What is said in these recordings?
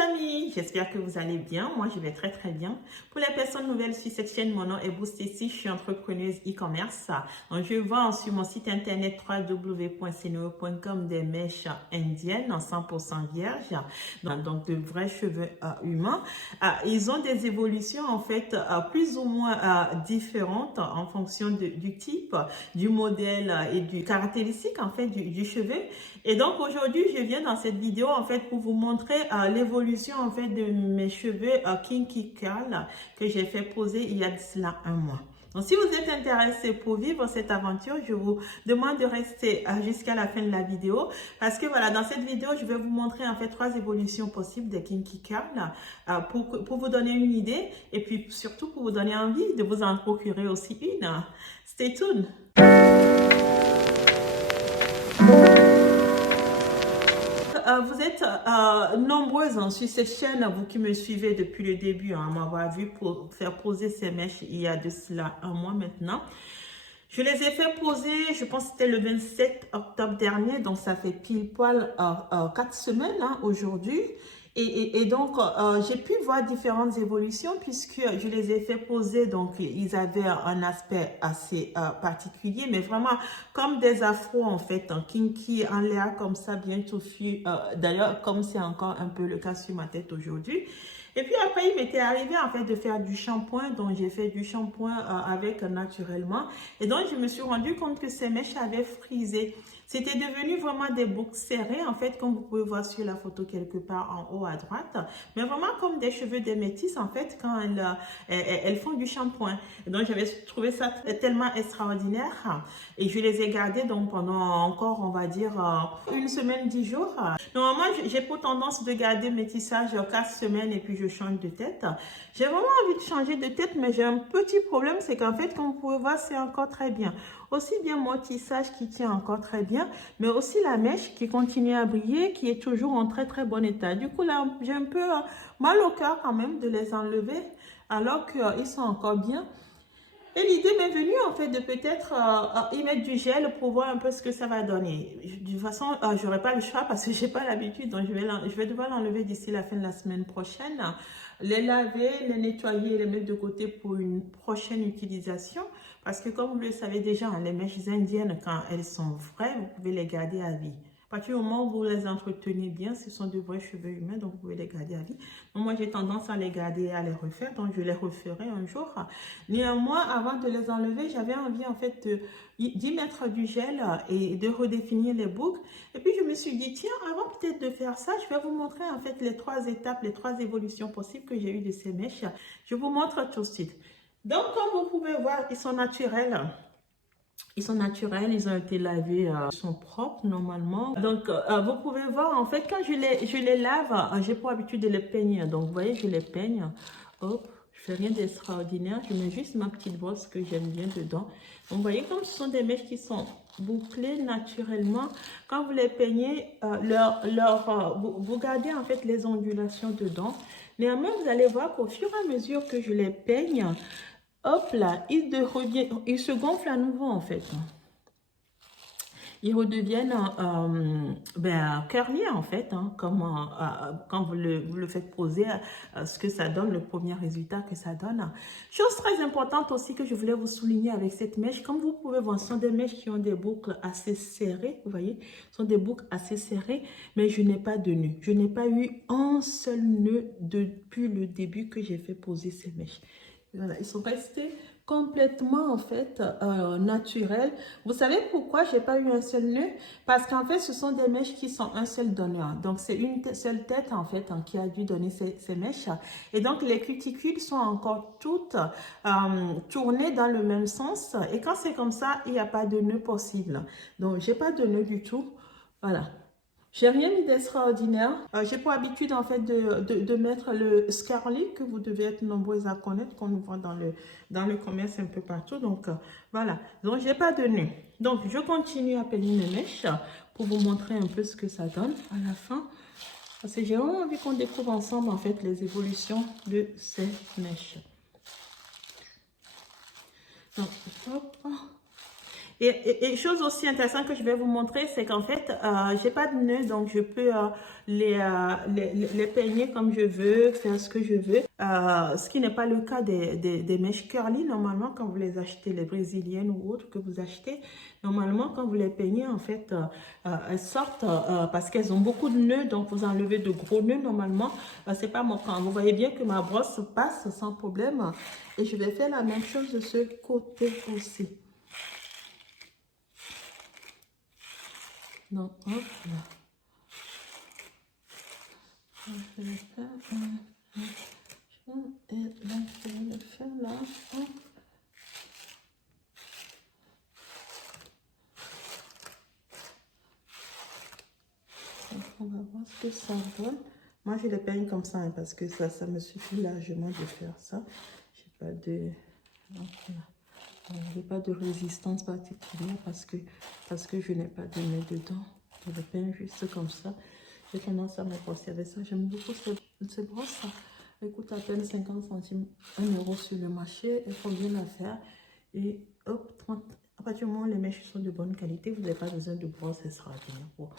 amis, j'espère que vous allez bien. Moi, je vais très très bien. Pour les personnes nouvelles sur cette chaîne, mon nom est Boustécy, je suis entrepreneuse e-commerce. Donc, je vends sur mon site internet www.seneo.com des mèches indiennes en 100% vierges, donc de vrais cheveux humains. Ils ont des évolutions en fait plus ou moins différentes en fonction du type, du modèle et du caractéristique en fait du cheveu. Et donc aujourd'hui, je viens dans cette vidéo en fait pour vous montrer l'évolution en fait de mes cheveux Kinky Curl que j'ai fait poser il y a de cela un mois. Donc si vous êtes intéressé pour vivre cette aventure, je vous demande de rester jusqu'à la fin de la vidéo parce que voilà, dans cette vidéo, je vais vous montrer en fait 3 évolutions possibles des Kinky Curl pour vous donner une idée et puis surtout pour vous donner envie de vous en procurer aussi une. Stay tuned! Vous êtes nombreuses sur cette chaîne, vous qui me suivez depuis le début, à m'avoir vu pour faire poser ces mèches il y a de cela un mois maintenant. Je les ai fait poser, je pense que c'était le 27 octobre dernier, donc ça fait pile poil 4 semaines aujourd'hui. Et donc, j'ai pu voir différentes évolutions puisque je les ai fait poser, donc ils avaient un aspect assez particulier, mais vraiment comme des afros en fait, en kinky, en l'air comme ça, bien touffu, d'ailleurs comme c'est encore un peu le cas sur ma tête aujourd'hui. Et puis après, il m'était arrivé en fait de faire du shampoing, donc j'ai fait du shampoing avec naturellement. Et donc, je me suis rendu compte que ces mèches avaient frisé. C'était devenu vraiment des boucles serrées, en fait, comme vous pouvez voir sur la photo quelque part en haut à droite. Mais vraiment comme des cheveux des métisses, en fait, quand elles font du shampoing. Et donc, j'avais trouvé ça tellement extraordinaire. Et je les ai gardées donc pendant encore, on va dire, une semaine, 10 jours. Normalement, j'ai pour tendance de garder mes tissages 4 semaines et puis je change de tête. J'ai vraiment envie de changer de tête, mais j'ai un petit problème, c'est qu'en fait, comme vous pouvez voir, c'est encore très bien. Aussi bien mon tissage qui tient encore très bien, mais aussi la mèche qui continue à briller, qui est toujours en très très bon état. Du coup, là, j'ai un peu mal au cœur quand même de les enlever, alors qu'ils sont encore bien. Et l'idée m'est venue en fait de peut-être y mettre du gel pour voir un peu ce que ça va donner. De toute façon, je n'aurai pas le choix parce que je n'ai pas l'habitude, donc je vais devoir l'enlever d'ici la fin de la semaine prochaine. Les laver, les nettoyer et les mettre de côté pour une prochaine utilisation. Parce que comme vous le savez déjà, les mèches indiennes, quand elles sont vraies, vous pouvez les garder à vie. À partir du moment où vous les entretenez bien, ce sont de vrais cheveux humains, donc vous pouvez les garder à vie. Donc moi, j'ai tendance à les garder et à les refaire, donc je les referai un jour. Néanmoins, avant de les enlever, j'avais envie en fait d'y mettre du gel et de redéfinir les boucles. Et puis, je me suis dit, tiens, avant peut-être de faire ça, je vais vous montrer en fait les 3 étapes, les 3 évolutions possibles que j'ai eues de ces mèches. Je vous montre tout de suite. Donc, comme vous pouvez voir, ils sont naturels. Ils sont naturels, ils ont été lavés, ils sont propres normalement. Donc, vous pouvez voir, en fait, quand je les lave, j'ai pour habitude de les peigner. Donc, vous voyez, je les peigne. Hop, je fais rien d'extraordinaire. Je mets juste ma petite brosse que j'aime bien dedans. Donc, vous voyez, comme ce sont des mèches qui sont bouclées naturellement, quand vous les peignez, vous gardez en fait les ondulations dedans. Néanmoins, vous allez voir qu'au fur et à mesure que je les peigne, hop là, ils se gonflent à nouveau en fait. Ils redeviennent curly en fait, hein, comme quand vous le faites poser, ce que ça donne, le premier résultat que ça donne. Chose très importante aussi que je voulais vous souligner avec cette mèche, comme vous pouvez voir, ce sont des mèches qui ont des boucles assez serrées, vous voyez, ce sont des boucles assez serrées, mais je n'ai pas de nœud. Je n'ai pas eu un seul nœud depuis le début que j'ai fait poser ces mèches. Voilà, ils sont restés complètement en fait naturels. Vous savez pourquoi j'ai pas eu un seul nœud? Parce qu'en fait ce sont des mèches qui sont un seul donneur. Donc c'est une seule tête en fait qui a dû donner ces mèches. Et donc les cuticules sont encore toutes tournées dans le même sens. Et quand c'est comme ça, il n'y a pas de nœud possible. Donc j'ai pas de nœud du tout. Voilà. J'ai rien mis d'extraordinaire. J'ai pour habitude en fait de mettre le Scarly que vous devez être nombreux à connaître, qu'on nous vend dans le commerce un peu partout. Donc voilà. Donc j'ai pas de nœud. Donc je continue à peigner mes mèches pour vous montrer un peu ce que ça donne à la fin. Parce que j'ai vraiment envie qu'on découvre ensemble en fait les évolutions de ces mèches. Donc hop. Et chose aussi intéressante que je vais vous montrer, c'est qu'en fait, j'ai pas de nœuds, donc je peux les peigner comme je veux, faire ce que je veux. Ce qui n'est pas le cas des mèches curly. Normalement, quand vous les achetez, les brésiliennes ou autres que vous achetez, normalement, quand vous les peignez, en fait, elles sortent parce qu'elles ont beaucoup de nœuds, donc vous enlevez de gros nœuds normalement. C'est pas mon cas. Vous voyez bien que ma brosse passe sans problème. Et je vais faire la même chose de ce côté aussi. Donc, hop là. Je vais le faire. Et là, je vais le faire là. Hop. Donc, on va voir ce que ça donne. Moi, je les peigne comme ça hein, parce que ça me suffit largement de faire ça. J'ai pas de... J'ai pas de résistance particulière parce que je n'ai pas de nez dedans. Je le peigne juste comme ça. J'ai tendance à me brosser avec ça. J'aime beaucoup ces brosses. Ça. Elle coûte à peine 50 centimes, 1 euro sur le marché. Il faut bien la faire. Et hop, 30. À partir du moment où les mèches sont de bonne qualité, vous n'avez pas besoin de brosse extraordinaire pour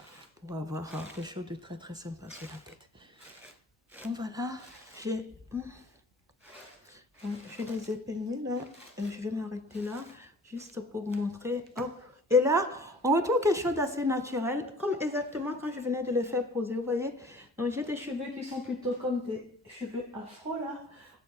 avoir quelque chose de très très sympa sur la tête. Donc voilà, je les ai peignés là. Et je vais m'arrêter là juste pour vous montrer. Hop. Et là, on retrouve quelque chose d'assez naturel, comme exactement quand je venais de les faire poser, vous voyez. Donc j'ai des cheveux qui sont plutôt comme des cheveux afro là,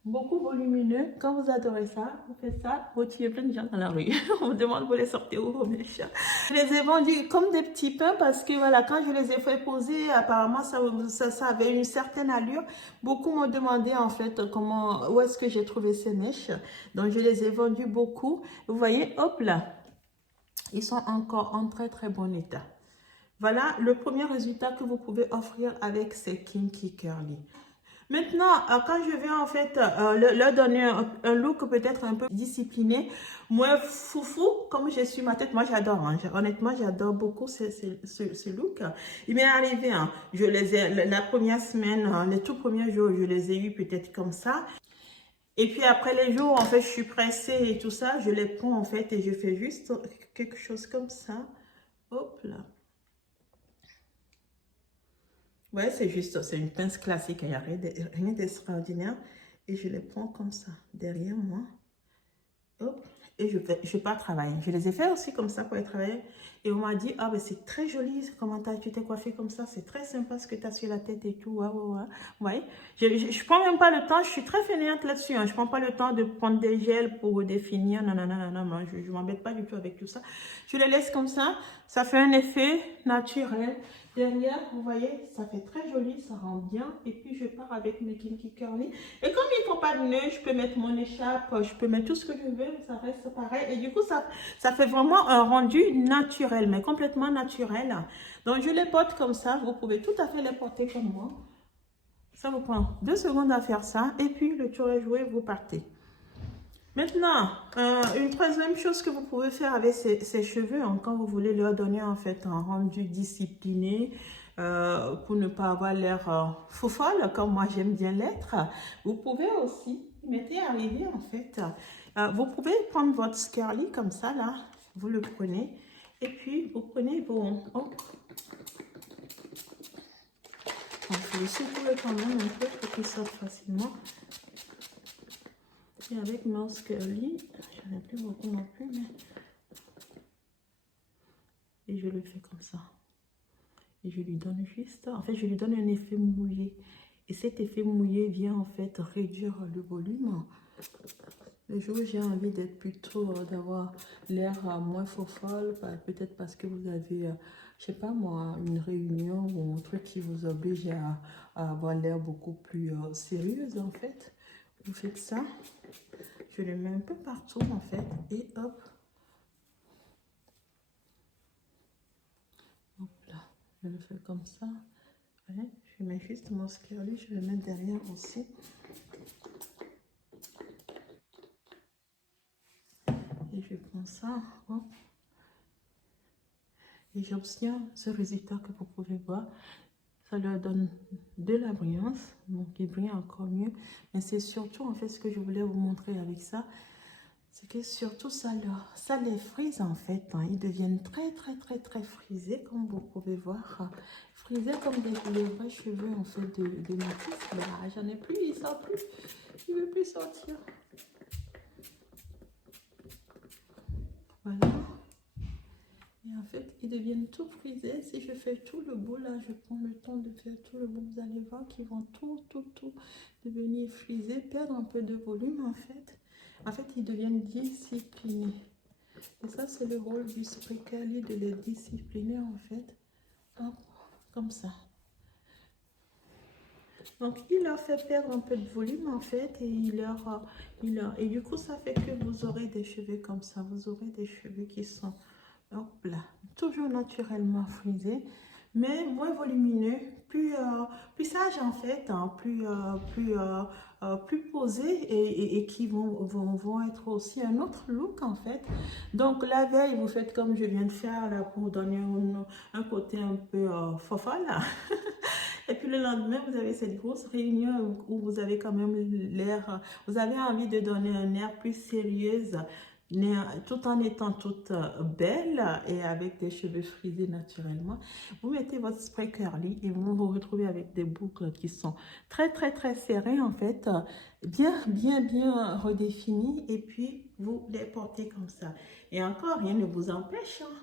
beaucoup volumineux. Quand vous adorez ça, vous faites ça, vous tirez plein de gens dans la rue. On vous demande vous les sortez où vos mèches. Je les ai vendus comme des petits pains parce que voilà, quand je les ai fait poser, apparemment ça avait une certaine allure. Beaucoup m'ont demandé en fait où est-ce que j'ai trouvé ces mèches. Donc je les ai vendus beaucoup. Vous voyez, hop là. Ils sont encore en très très bon état. Voilà le premier résultat que vous pouvez offrir avec ces Kinky Curly. Maintenant, quand je vais en fait leur donner un look peut-être un peu discipliné, moins foufou, comme je suis ma tête, moi j'adore, hein, honnêtement j'adore beaucoup ce look. Il m'est arrivé, hein, je les ai, la première semaine, hein, les tout premiers jours, je les ai eu peut-être comme ça. Et puis après les jours, en fait, je suis pressée et tout ça, je les prends en fait et je fais juste quelque chose comme ça. Hop là. Ouais, c'est juste, c'est une pince classique, il n'y a rien d'extraordinaire. Et je les prends comme ça, derrière moi. Hop. Et je pars travailler. Je les ai fait aussi comme ça pour aller travailler. Et on m'a dit, ah ben c'est très joli, comment tu t'es coiffé comme ça, c'est très sympa ce que tu as sur la tête et tout. Ouais, ouais, ouais. Ouais. Je prends même pas le temps, je suis très fainéante là-dessus. Hein. Je prends pas le temps de prendre des gels pour définir. Non, non, non, non, non, je m'embête pas du tout avec tout ça. Je les laisse comme ça fait un effet naturel. Derrière, vous voyez, ça fait très joli, ça rend bien. Et puis, je pars avec mes Kinky Curly. Et comme il ne faut pas de nœud, je peux mettre mon écharpe, je peux mettre tout ce que je veux, ça reste pareil. Et du coup, ça fait vraiment un rendu naturel, mais complètement naturel. Donc, je les porte comme ça. Vous pouvez tout à fait les porter comme moi. Ça vous prend 2 secondes à faire ça. Et puis, le tour est joué, vous partez. Maintenant, une troisième chose que vous pouvez faire avec ces cheveux, hein, quand vous voulez leur donner en fait un rendu discipliné, pour ne pas avoir l'air fofolle, comme moi j'aime bien l'être, vous pouvez aussi, il m'était arrivé en fait, vous pouvez prendre votre curly comme ça là, vous le prenez, et puis vous prenez vos... Oh. Je le secoue quand même un peu pour qu'il sorte facilement. Et avec mon curly, j'en ai plus beaucoup non plus, mais... Et je le fais comme ça. Et je lui donne juste... En fait, je lui donne un effet mouillé. Et cet effet mouillé vient en fait réduire le volume. Le jour où j'ai envie d'être plutôt... d'avoir l'air moins fofolle, peut-être parce que vous avez... je sais pas moi, une réunion ou un truc qui vous oblige à avoir l'air beaucoup plus sérieuse en fait. Vous faites ça. Je le mets un peu partout en fait. Et hop. Hop là. Je le fais comme ça. Ouais, je mets juste mon curly. Je vais le mettre derrière aussi. Et je prends ça. Hop. Et j'obtiens ce résultat que vous pouvez voir. Ça leur donne de la brillance, donc il brille encore mieux. Mais c'est surtout en fait ce que je voulais vous montrer avec ça. C'est que surtout ça les frise en fait. Hein. Ils deviennent très frisés comme vous pouvez voir. Frisés comme les vrais cheveux en fait de métis. Là, j'en ai plus, il sort plus. Il veut plus sortir. Voilà. Et en fait, ils deviennent tout frisés. Si je fais tout le bout là, je prends le temps de faire tout le bout. Vous allez voir qu'ils vont tout devenir frisés, perdre un peu de volume en fait. En fait, ils deviennent disciplinés. Et ça, c'est le rôle du spray curly, de les discipliner en fait. Hop, comme ça. Donc, il leur fait perdre un peu de volume en fait. Et du coup, ça fait que vous aurez des cheveux comme ça. Vous aurez des cheveux qui sont, hop là, toujours naturellement frisés, mais moins volumineux, plus sage en fait, hein, plus posés et qui vont être aussi un autre look en fait. Donc la veille, vous faites comme je viens de faire là pour donner un côté un peu fofolle. Et puis le lendemain, vous avez cette grosse réunion où vous avez quand même l'air, vous avez envie de donner un air plus sérieuse, tout en étant toute belle et avec des cheveux frisés naturellement. Vous mettez votre spray curly et vous vous retrouvez avec des boucles qui sont très serrées en fait, bien redéfinies, et puis vous les portez comme ça. Et encore, rien ne vous empêche, hein.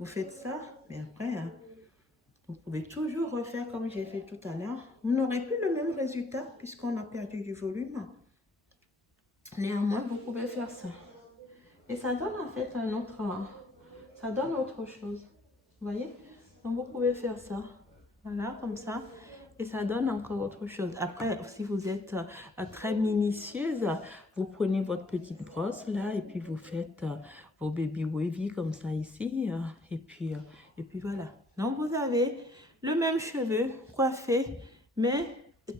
Vous faites ça, mais après, hein, vous pouvez toujours refaire comme j'ai fait tout à l'heure. Vous n'aurez plus le même résultat puisqu'on a perdu du volume. Néanmoins, vous pouvez faire ça. Et ça donne en fait ça donne autre chose. Vous voyez? Donc vous pouvez faire ça. Voilà, comme ça. Et ça donne encore autre chose. Après, si vous êtes très minutieuse, vous prenez votre petite brosse là et puis vous faites vos baby wavy comme ça ici. Et puis voilà. Donc vous avez le même cheveu coiffé, mais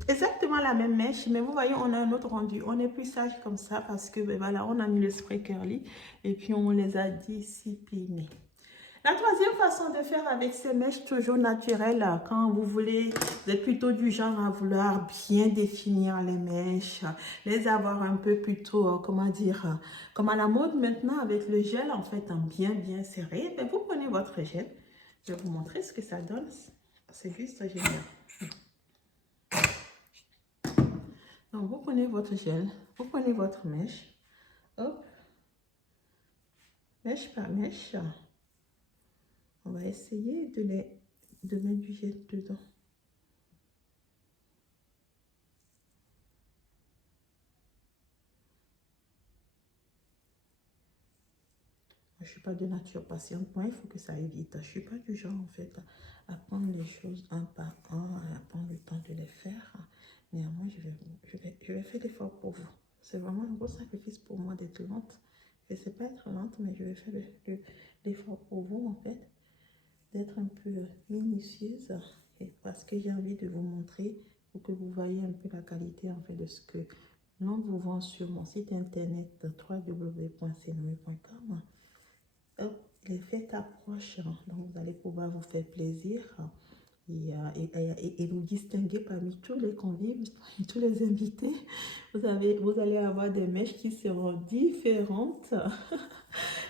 exactement la même mèche, mais vous voyez, on a un autre rendu. On est plus sage comme ça parce que ben voilà, on a mis le spray curly et puis on les a disciplinés. La troisième façon de faire avec ces mèches toujours naturelles, quand vous êtes plutôt du genre à vouloir bien définir les mèches, les avoir un peu plutôt, comment dire, comme à la mode maintenant avec le gel en fait, bien serré, ben vous prenez votre gel. Je vais vous montrer ce que ça donne. C'est juste génial. Donc, vous prenez votre gel, vous prenez votre mèche, hop, mèche par mèche. On va essayer de mettre du gel dedans. Je ne suis pas de nature patiente. Moi, il faut que ça aille vite. Je ne suis pas du genre, en fait, à prendre les choses un par un, à prendre le temps de les faire. Néanmoins, je vais faire l'effort pour vous. C'est vraiment un gros sacrifice pour moi d'être lente. Je ne sais pas être lente, mais je vais faire l'effort pour vous, en fait, d'être un peu minutieuse. Et parce que j'ai envie de vous montrer pour que vous voyez un peu la qualité, en fait, de ce que l'on vous vend sur mon site internet www.cnoe.com. Les fêtes approchent, hein, donc vous allez pouvoir vous faire plaisir et vous distinguer parmi tous les convives, parmi tous les invités. Vous allez avoir des mèches qui seront différentes.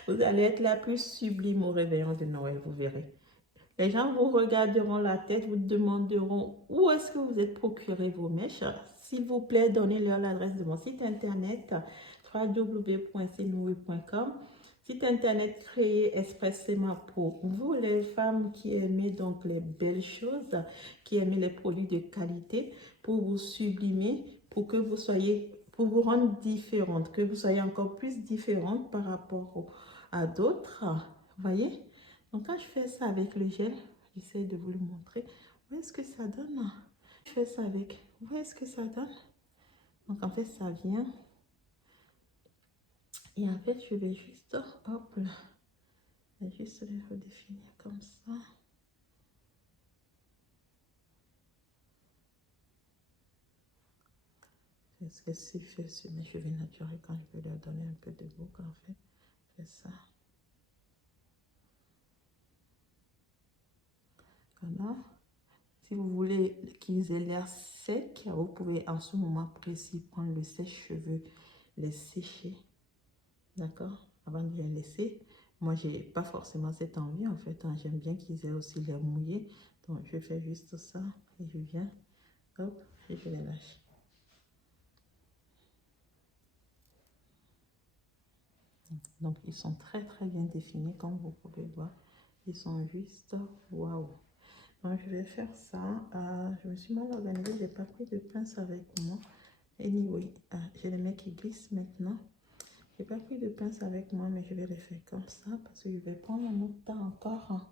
Vous allez être la plus sublime au réveillon de Noël, vous verrez. Les gens vous regarderont la tête, vous demanderont où est-ce que vous êtes procuré vos mèches. S'il vous plaît, donnez-leur l'adresse de mon site internet www.cnoe.com. Site internet créé expressément pour vous, les femmes qui aimez donc les belles choses, qui aimez les produits de qualité, pour vous sublimer, pour vous rendre différente, que vous soyez encore plus différente par rapport à d'autres. Vous voyez? Donc quand je fais ça avec le gel, j'essaie de vous le montrer. Où est-ce que ça donne? Je fais ça avec. Où est-ce que ça donne? Donc en fait, ça vient. Et en fait, je vais juste, hop là, je vais juste les redéfinir comme ça. C'est ce que c'est fait sur mes cheveux naturels quand je veux leur donner un peu de boucle, en fait. Je fais ça. Voilà. Si vous voulez qu'ils aient l'air sec, vous pouvez en ce moment précis prendre le sèche-cheveux, les sécher. d'accord, avant de les laisser. Moi, j'ai pas forcément cette envie, en fait, hein. J'aime bien qu'ils aient aussi l'air mouillés. Donc, je fais juste ça et je viens, hop, et je les lâche. Donc, ils sont très, très bien définis, comme vous pouvez voir. Ils sont juste, waouh. Donc, je vais faire ça. Je me suis mal organisée, j'ai pas pris de pince avec moi. Anyway, j'ai les mains qui glissent maintenant. J'ai pas pris de pince avec moi, mais je vais les faire comme ça parce que je vais prendre un autre temps encore, hein.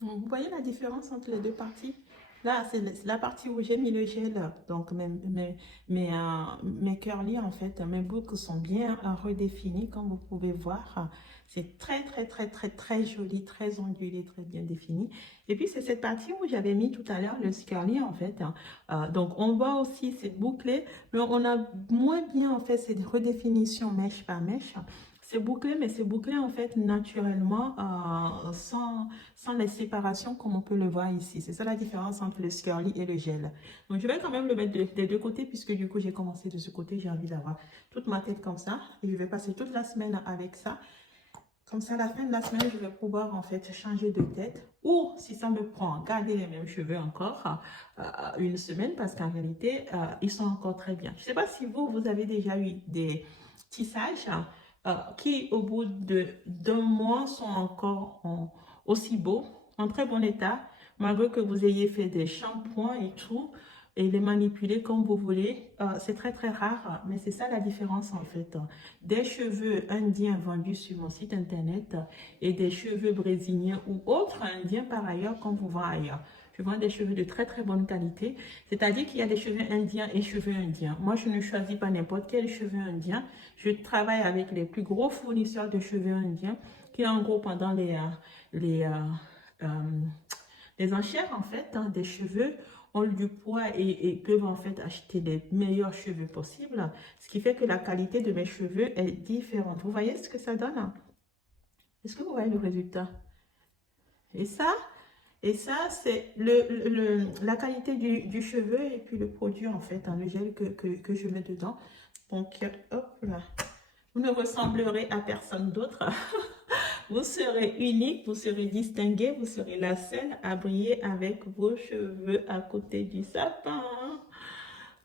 Vous voyez la différence entre les deux parties? Là, c'est la partie où j'ai mis le gel. Donc, mes curly, en fait, mes boucles sont bien redéfinies, comme vous pouvez voir. C'est très, très, très, très, très joli, très ondulé, très bien défini. Et puis, c'est cette partie où j'avais mis tout à l'heure le curly, en fait. Donc, on voit aussi, c'est bouclé, mais on a moins bien, en fait, cette redéfinition mèche par mèche. C'est bouclé, mais c'est bouclé, en fait, naturellement, sans les séparations comme on peut le voir ici. C'est ça la différence entre le Scurly et le gel. Donc je vais quand même le mettre des deux côtés puisque du coup j'ai commencé de ce côté. J'ai envie d'avoir toute ma tête comme ça. Et je vais passer toute la semaine avec ça. Comme ça, à la fin de la semaine, je vais pouvoir en fait changer de tête. Ou si ça me prend, garder les mêmes cheveux encore une semaine parce qu'en réalité, ils sont encore très bien. Je ne sais pas si vous avez déjà eu des tissages qui, au bout d'un mois, sont encore aussi beaux, en très bon état, malgré que vous ayez fait des shampoings et tout, et les manipuler comme vous voulez. C'est très, très rare, mais c'est ça la différence en fait. Des cheveux indiens vendus sur mon site internet et des cheveux brésiliens ou autres indiens par ailleurs qu'on vous vend ailleurs. Je vends des cheveux de très très bonne qualité, c'est-à-dire qu'il y a des cheveux indiens et cheveux indiens. Moi, je ne choisis pas n'importe quel cheveu indien. Je travaille avec les plus gros fournisseurs de cheveux indiens qui, en gros, pendant les, euh, les enchères, en fait, hein, des cheveux, ont du poids et peuvent en fait acheter les meilleurs cheveux possibles, ce qui fait que la qualité de mes cheveux est différente. Vous voyez ce que ça donne? Est-ce que vous voyez le résultat? Et ça, c'est la qualité du cheveu et puis le produit en fait, hein, le gel que je mets dedans. Donc, hop là. Vous ne ressemblerez à personne d'autre. Vous serez unique, vous serez distingué, vous serez la seule à briller avec vos cheveux à côté du sapin.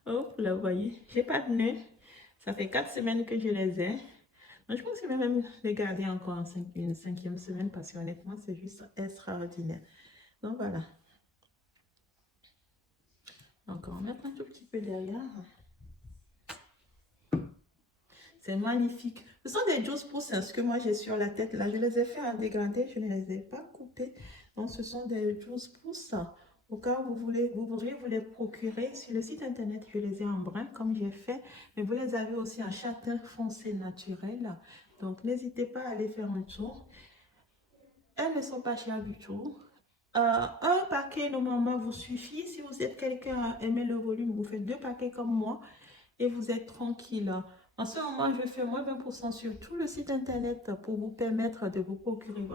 Hop là, vous voyez, j'ai pas de nœud. Ça fait 4 semaines que je les ai. Donc, je pense que je vais même les garder encore une cinquième semaine parce qu'honnêtement, c'est juste extraordinaire. Donc voilà. Encore on mettre un tout petit peu derrière. C'est magnifique. Ce sont des juice pouces, hein, ce que moi j'ai sur la tête là. Je les ai fait en dégradé, je ne les ai pas coupés. Donc ce sont des juice pouces. Au cas où vous voudriez vous les procurer sur le site internet, je les ai en brun comme j'ai fait. Mais vous les avez aussi en châtain foncé naturel. Donc n'hésitez pas à aller faire un tour. Elles ne sont pas chères du tout. Un paquet normalement vous suffit. Si vous êtes quelqu'un à aimer le volume, vous faites 2 paquets comme moi et vous êtes tranquille. En ce moment, je fais moins 20% sur tout le site internet pour vous permettre de vous procurer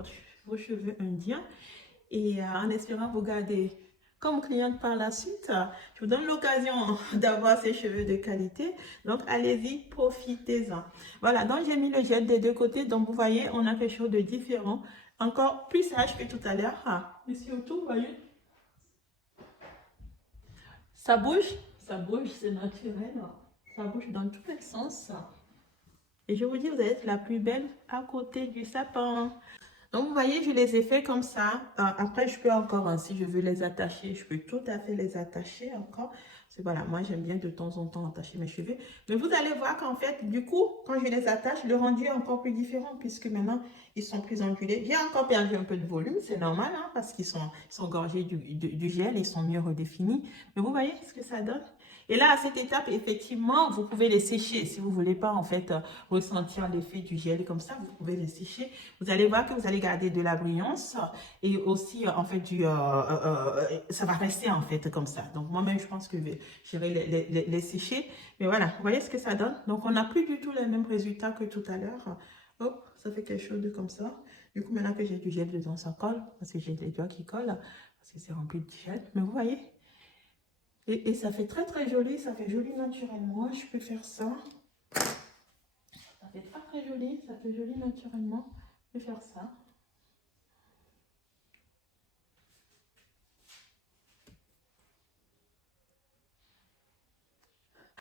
vos cheveux indiens et en espérant vous garder comme cliente par la suite. Je vous donne l'occasion d'avoir ces cheveux de qualité. Donc, allez-y, profitez-en. Voilà, donc j'ai mis le gel des 2 côtés. Donc, vous voyez, on a quelque chose de différent. Encore plus sage que tout à l'heure. Mais surtout, vous voyez, ça bouge, c'est naturel. Ça bouge dans tous les sens. Et je vous dis, vous allez être la plus belle à côté du sapin. Donc, vous voyez, je les ai fait comme ça. Après, je peux encore, si je veux les attacher, je peux tout à fait les attacher encore. Voilà, moi, j'aime bien de temps en temps attacher mes cheveux. Mais vous allez voir qu'en fait, du coup, quand je les attache, le rendu est encore plus différent puisque maintenant, ils sont plus ondulés. J'ai encore perdu un peu de volume, c'est normal, hein, parce qu'ils sont gorgés du gel, ils sont mieux redéfinis. Mais vous voyez ce que ça donne? Et là, à cette étape, effectivement, vous pouvez les sécher. Si vous ne voulez pas, en fait, ressentir l'effet du gel comme ça, vous pouvez les sécher. Vous allez voir que vous allez garder de la brillance et aussi, en fait, ça va rester, en fait, comme ça. Donc, moi-même, je pense que je vais les sécher. Mais voilà, vous voyez ce que ça donne? Donc, on n'a plus du tout les mêmes résultats que tout à l'heure. Hop, ça fait quelque chose de comme ça. Du coup, maintenant que j'ai du gel dedans, ça colle parce que j'ai les doigts qui collent parce que c'est rempli de gel. Mais vous voyez? Et ça fait très très joli, ça fait joli naturellement. Je peux faire ça. Ça fait très très joli, ça fait joli naturellement. Je peux faire ça.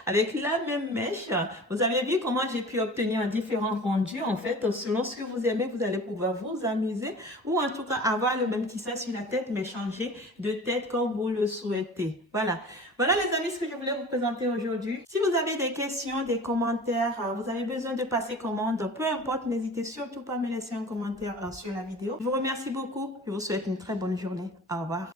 Avec la même mèche, vous avez vu comment j'ai pu obtenir un différent rendu. En fait, selon ce que vous aimez, vous allez pouvoir vous amuser ou en tout cas avoir le même tissage sur la tête, mais changer de tête comme vous le souhaitez. Voilà. Voilà les amis, ce que je voulais vous présenter aujourd'hui. Si vous avez des questions, des commentaires, vous avez besoin de passer commande, peu importe, n'hésitez surtout pas à me laisser un commentaire sur la vidéo. Je vous remercie beaucoup. Je vous souhaite une très bonne journée. Au revoir.